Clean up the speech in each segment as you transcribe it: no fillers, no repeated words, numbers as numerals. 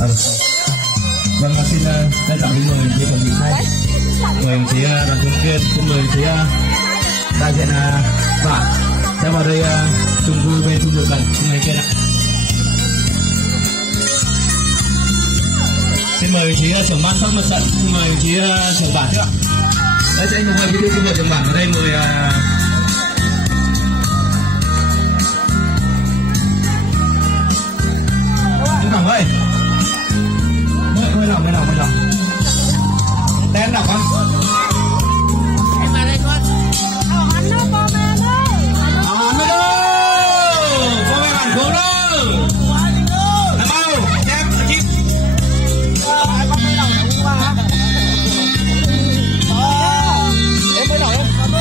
Vâng, xin trân trọng kính mời chị Tổng Thị Xanh, mời chị Đoàn Thiên Kiên, xin mời chị đại diện Vạn sẽ vào đây chung vui bên chung được gần người kia ạ. Xin mời chị trưởng ban thấp mặt trận, xin mời chị trưởng bản trước ạ. Đấy, anh cùng mời chị thư trưởng bản ở đây mời anh Tổng ơi. Mới lòng đen đọc không? Em vào đây con. Anh nó con mẹ đấy. Con mẹ bạn xuống đâu? Làm bao? Em chim. Con mới đầu là đi qua. Em mới đầu không?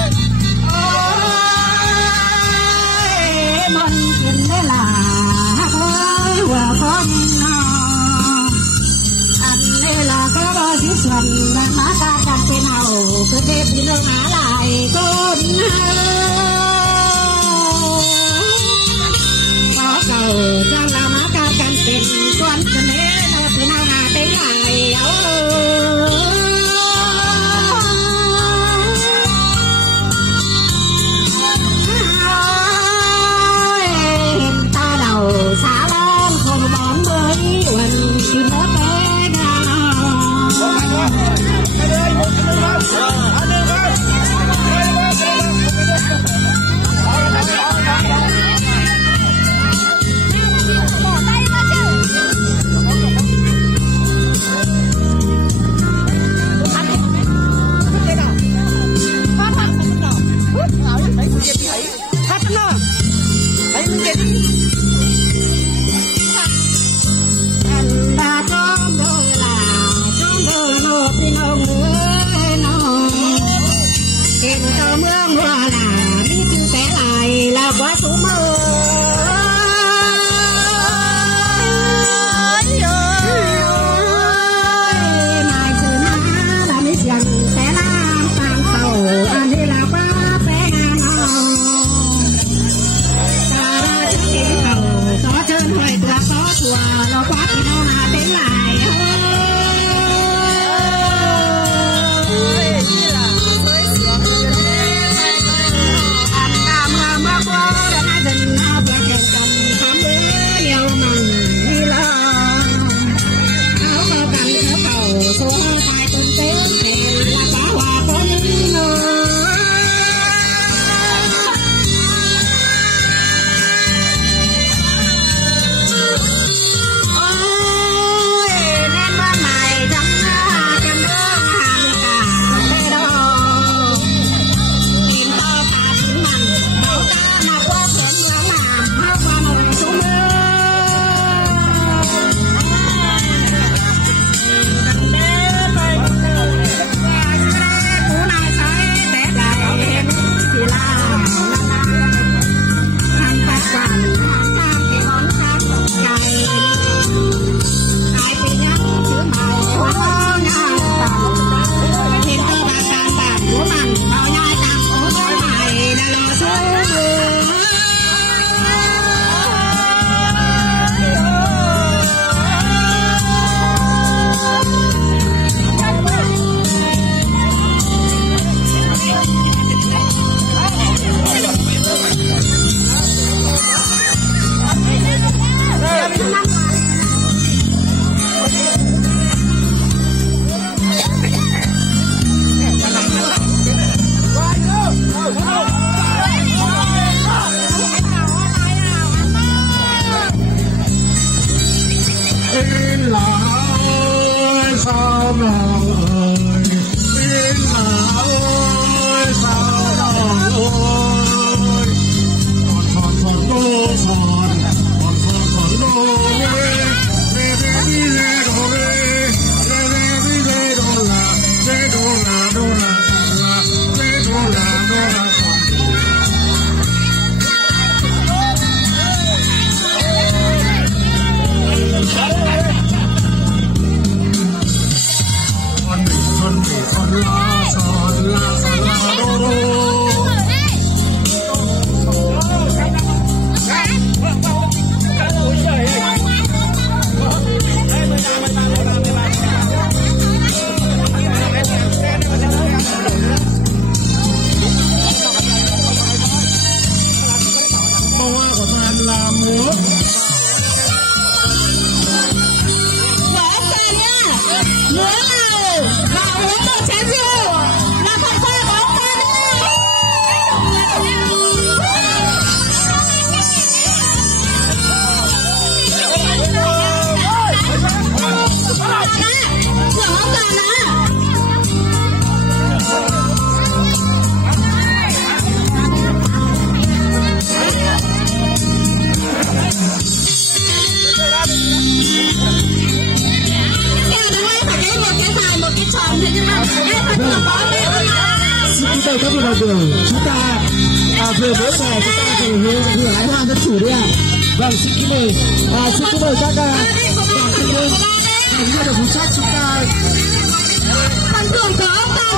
Mình nhìn thấy là hoa phong. Xuân má ca cam trên nào cứ đẹp như nước Á lại con có cầu cho là má ca cam trên xuân cho nên nó từ nào là tới lại ta đầu xá lon không bón với quần xin hết quá số mơ mai giờ na là mấy dần sẽ là tam tàu anh đi là quá sẽ nó ta ra cái tàu có chân hoài là có chùa nó quá thì nó là đến lại mời các vị đại biểu chúng ta vừa vỗ còi chúng ta vừa hái hoa cho chủ đi ạ. Vâng, xin kính mời các đoàn thanh niên được phụ trách chúng ta phần thưởng của ông ta